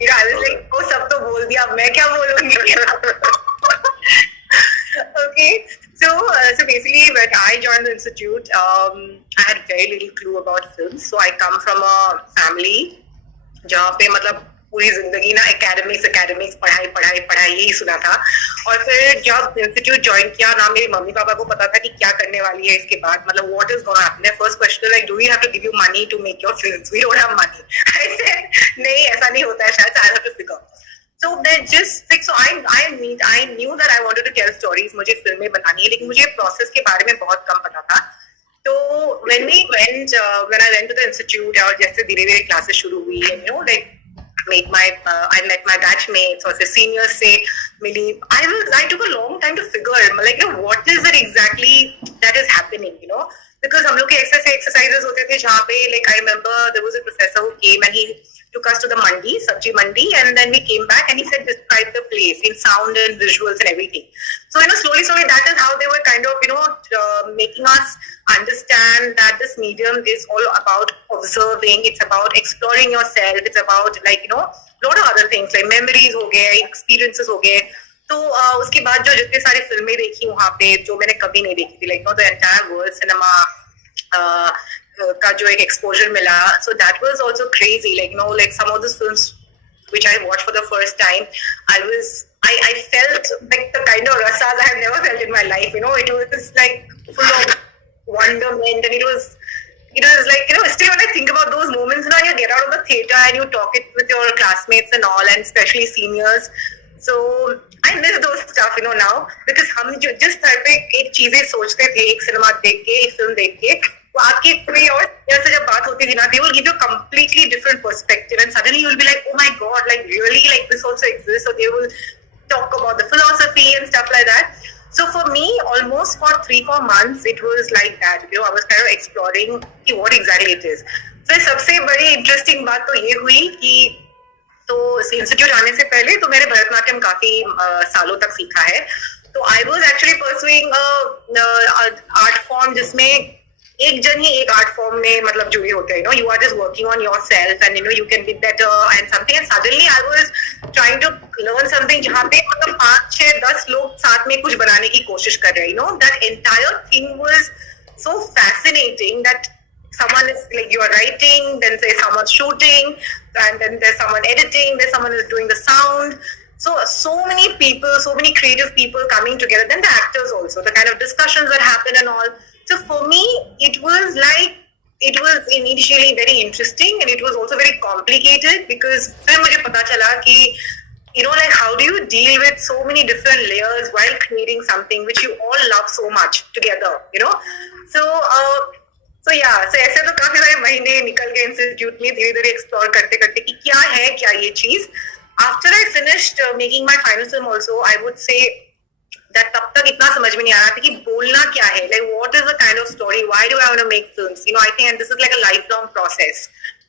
I was like, oh, सब तो बोल दिया, अब मैं क्या बोलूंगी? Okay, so basically when I joined the institute, I had very little clue about films. So I come from a family जहाँ पे मतलब पूरी जिंदगी ना एकेडमिक्स एकेडमिक्स पढ़ाई पढ़ाई पढ़ाई यही सुना था। और फिर जब इंस्टीट्यूट ज्वाइन किया ना, मेरे मम्मी पापा को पता था कि क्या करने वाली है इसके बाद, मतलब what is gonna happen. First question like, do we have to give you money to make your films? We don't have money. I said नहीं, ऐसा नहीं होता है शायद, I have to figure. So they just like, so I knew that I wanted to tell stories, मुझे फिल्में बनानी है, लेकिन मुझे प्रोसेस के बारे में बहुत कम पता था। तो when I went to the institute और जैसे धीरे धीरे क्लासेस शुरू हुई, and like I met my batchmates और फिर seniors से मिली। I took a long time to figure like what is it exactly that is happening, because हम लोग के ऐसे exercises होते थे जहाँ पे like I remember there was a professor who came and he took us to the mandi, sabji mandi, and then we came back and he said describe the place in sound and visuals and everything. So slowly that is how they were kind of making us understand that this medium is all about observing, it's about exploring yourself, it's about like lot of other things like memories हो गए, experiences हो गए। तो उसके बाद जो जितने सारी फिल्में देखी वहाँ पे जो मैंने कभी नहीं देखी थी, like the entire world cinema का जो एक exposure मिला, so that was also crazy, like like some of those films which I watched for the first time, I felt like the kind of rasas I have never felt in my life. It was like full of wonderment, and it was like still when I think about those moments, you get out of the theater and you talk it with your classmates and all, and especially seniors. So I miss those stuff now, because हम जो जिस तरह पे एक चीजें सोचते थे एक सिनेमा देख के, एक फिल्म देख के, वो आपकी कोई और से जब बात होती थी ना, they will give you a completely different perspective, and suddenly you will be like, oh my god, like really, like this also exists. So they will talk about the philosophy and stuff like that. So for me, almost for 3-4 months, it was like that. I was kind of exploring what exactly it is. फिर सबसे बड़ी interesting बात तो ये हुई कि तो institute आने से पहले तो मैंने भरतनाट्यम काफी सालों तक सीखा है। तो I was actually pursuing art form जिसमें एक जन ही एक आर्ट फॉर्म में मतलब जुड़े होते हैं, you are just working on yourself and you can be better and something, and suddenly I was trying to learn something जहाँ पे मतलब 5-6-10 लोग साथ में कुछ बनाने की कोशिश कर रहे हैं। That entire thing was so fascinating that someone is like, you are writing, then there's someone shooting, and then there's someone editing, there's someone who's doing the sound. So many people, so many creative people coming together, then the actors also, the kind of discussions that happen and all. So for me it was like, it was initially very interesting and it was also very complicated, because फिर मुझे पता चला कि like how do you deal with so many different layers while creating something which you all love so much together, so yeah, so ऐसे तो काफी सारे महीने निकल गए इंस्टीट्यूट में धीरे धीरे एक्सप्लोर करते करते कि क्या है क्या ये चीज। After I finished making my final film also, I would say that तब तक इतना समझ में नहीं आ रहा था कि बोलना क्या है, like what is the kind of story, why do I want to make films, I think, and this is like a lifelong process,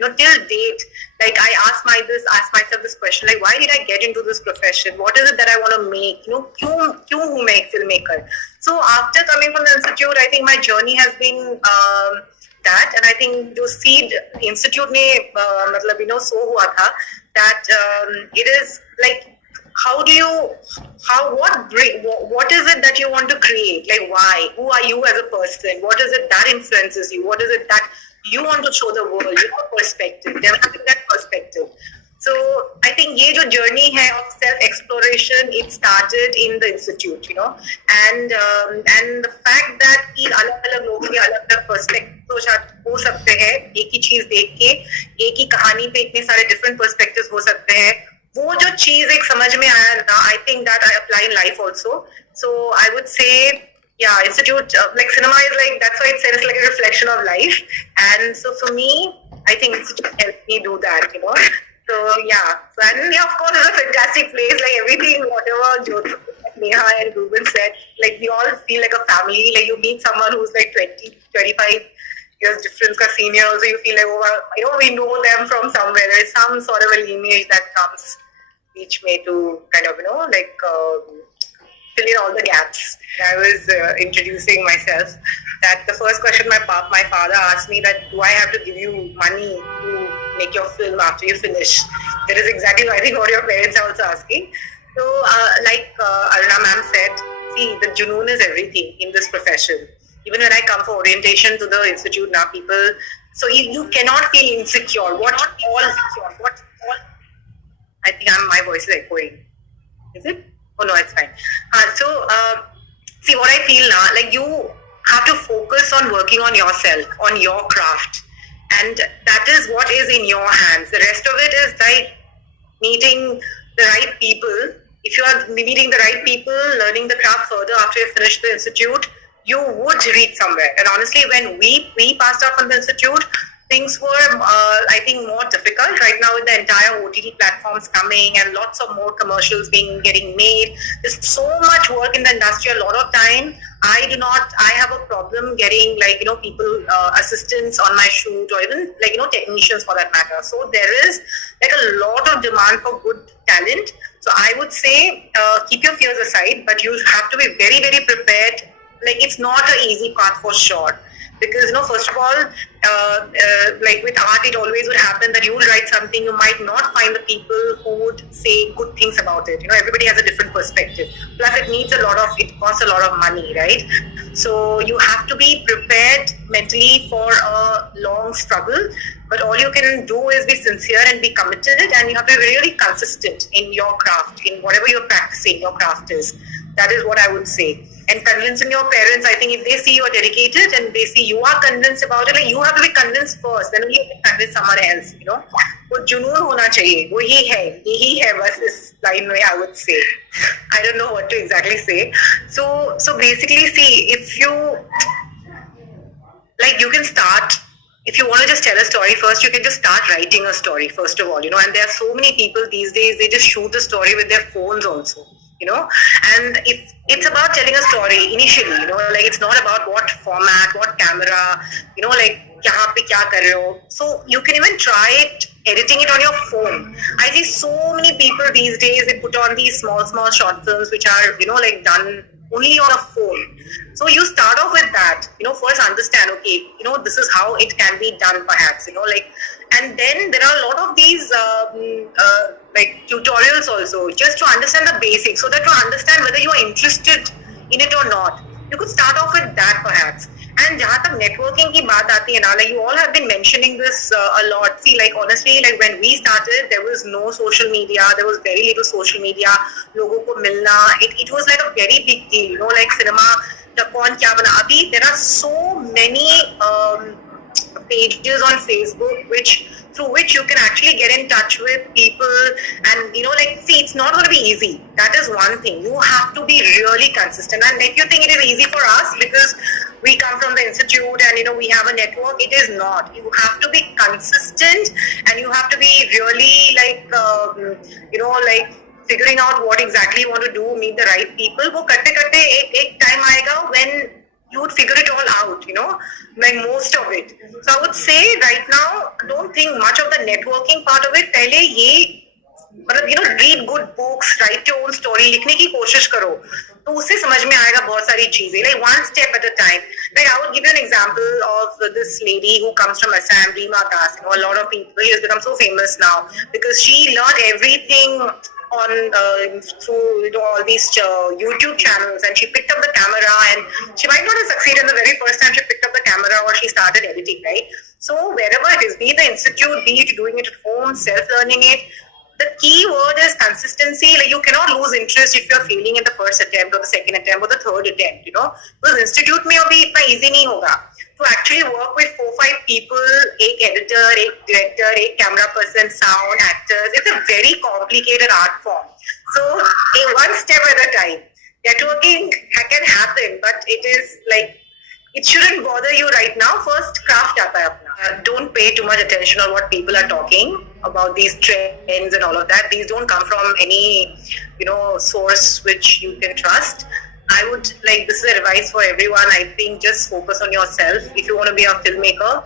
till date, like I ask myself this question, like why did I get into this profession, what is it that I want to make, क्यों हूँ मैं एक filmmaker. So after coming from the institute, I think my journey has been that, and I think जो seed institute ने मतलब so हुआ था that it is like what is it that you want to create, like why, who are you as a person, what is it that influences you, what is it that you want to show the world, your perspective, developing that perspective. So I think ये जो journey है of self exploration, it started in the institute, and the fact that कि अलग-अलग लोगों के अलग-अलग perspectives हो सकते हैं, एक ही चीज देख के एक ही कहानी पे इतने सारे different perspectives हो सकते हैं, वो जो चीज एक समझ में आया ना, I think that I apply in life also. So I would say, yeah, institute like cinema is like, that's why it says like a reflection of life, and so for me, I think institute helped me do that, So yeah, and yeah, of course it's a fantastic place, like everything, whatever Jyoti, Neha and Ruben said, like we all feel like a family, like you meet someone who's like 20-25 years difference ka senior, also you feel like, oh, we know them from somewhere, there is some sort of a lineage that comes each way to kind of like fill in all the gaps. I was introducing myself that the first question my father asked me, that do I have to give you money to make your film after you finish? That is exactly, I think, what your parents are also asking. So, like Aruna ma'am said, see, the junoon is everything in this profession. Even when I come for orientation to the institute now, people, so you cannot feel insecure. What all, I think my voice is echoing. Is it? Oh no, it's fine. See what I feel now, like you have to focus on working on yourself, on your craft. And that is what is in your hands. The rest of it is like meeting the right people. If you are meeting the right people, learning the craft further after you finish the institute, you would reach somewhere. And honestly, when we passed out from the institute, things were, I think, more difficult. Right now, with the entire OTT platforms coming and lots of more commercials getting made, there's so much work in the industry. A lot of time, I have a problem getting people, assistants on my shoot, or even technicians for that matter. So there is like a lot of demand for good talent. So I would say keep your fears aside, but you have to be very, very prepared. Like it's not an easy path for sure. Because first of all, like with art, it always would happen that you will write something, you might not find the people who would say good things about it. Everybody has a different perspective. Plus, it costs a lot of money, right? So you have to be prepared mentally for a long struggle. But all you can do is be sincere and be committed, and you have to be really consistent in your craft, in whatever you're practicing, your craft is. That is what I would say. And convincing your parents, I think if they see you are dedicated and they see you are convinced about it, like you have to be convinced first, then only you can convince someone else, वो जुनून होना चाहिए, यही है बस इस line में, I would say. I don't know what to exactly say. So basically, see, if you, like you can start, if you want to just tell a story first, you can just start writing a story first of all, and there are so many people these days, they just shoot the story with their phones also. And if it's about telling a story initially, like it's not about what format, what camera, like yahan pe kya kar rahe ho. So you can even try it, editing it on your phone. I see so many people these days, they put on these small short films which are, like done only on a phone. So you start off with that, first understand, okay, this is how it can be done perhaps, and then there are a lot of these like tutorials also, just to understand the basics, so that to understand whether you are interested in it or not. You could start off with that perhaps. And jahan tak networking ki baat aati hai na, like you all have been mentioning this a lot. See, like honestly, like when we started, there was no social media, there was very little social media, logo ko milna, it was like a very big deal, like cinema, the kaun kya bana. Abhi there are so many pages on Facebook through which you can actually get in touch with people, and see, it's not going to be easy. That is one thing. You have to be really consistent. And if you think it is easy for us because we come from the institute and we have a network, it is not. You have to be consistent, and you have to be really like figuring out what exactly you want to do, meet the right people. वो करते करते एक time आएगा when you would figure it all out, like most of it. So I would say right now, don't think much of the networking part of it. पहले ये, read good books, write your own story, लिखने की कोशिश करो, तो उससे समझ में आएगा बहुत सारी चीजें, like one step at a time. Like I would give you an example of this lady who comes from Assam, Reema Das. A lot of people, she has become so famous now because she learned everything on through all these YouTube channels, and she picked up the camera, and she might not have succeeded the very first time she picked up the camera or she started editing, right? So wherever it is, be it the institute, be it doing it at home, self-learning it, the key word is consistency. Like you cannot lose interest if you're failing in the first attempt or the second attempt or the third attempt, because institute mein abhi itna easy nahi hoga. To actually work with 4-5 people, एक editor, एक director, एक camera person, sound, actors, it's a very complicated art form. So one step at a time. Networking can happen, but it is like, it shouldn't bother you right now. First, craft aata hai apna. Don't pay too much attention on what people are talking about these trends and all of that. These don't come from any, source which you can trust. I would this is advice for everyone. I think just focus on yourself. If you want to be a filmmaker,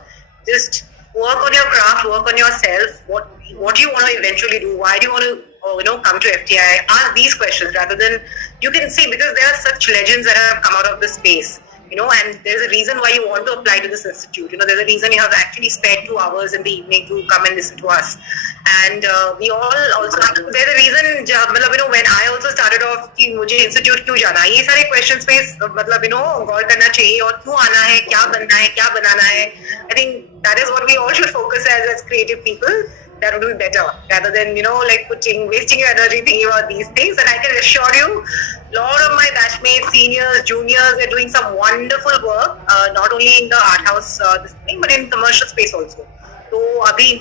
just work on your craft, work on yourself. What do you want to eventually do? Why do you want to come to FTI? Ask these questions rather than, you can see, because there are such legends that have come out of the space. and there's a reason why you want to apply to this institute. There's a reason you have actually spared 2 hours in the evening to come and listen to us. And we all also, there's a reason, when I also started off कि मुझे institute क्यों जाना है, ये सारे questions में गौर करना चाहिए और क्यों आना है, क्या बनना है, क्या बनाना है. I think that is what we all should focus as creative people. That would be better rather than wasting your energy thinking about these things. And I can assure you, a lot of my batchmates, seniors, juniors, they're doing some wonderful work, not only in the art house but in commercial space also. So abhi,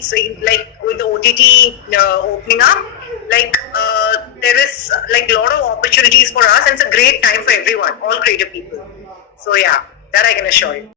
with the OTT opening up, there is a lot of opportunities for us, and it's a great time for everyone, all creative people. So yeah, that I can assure you.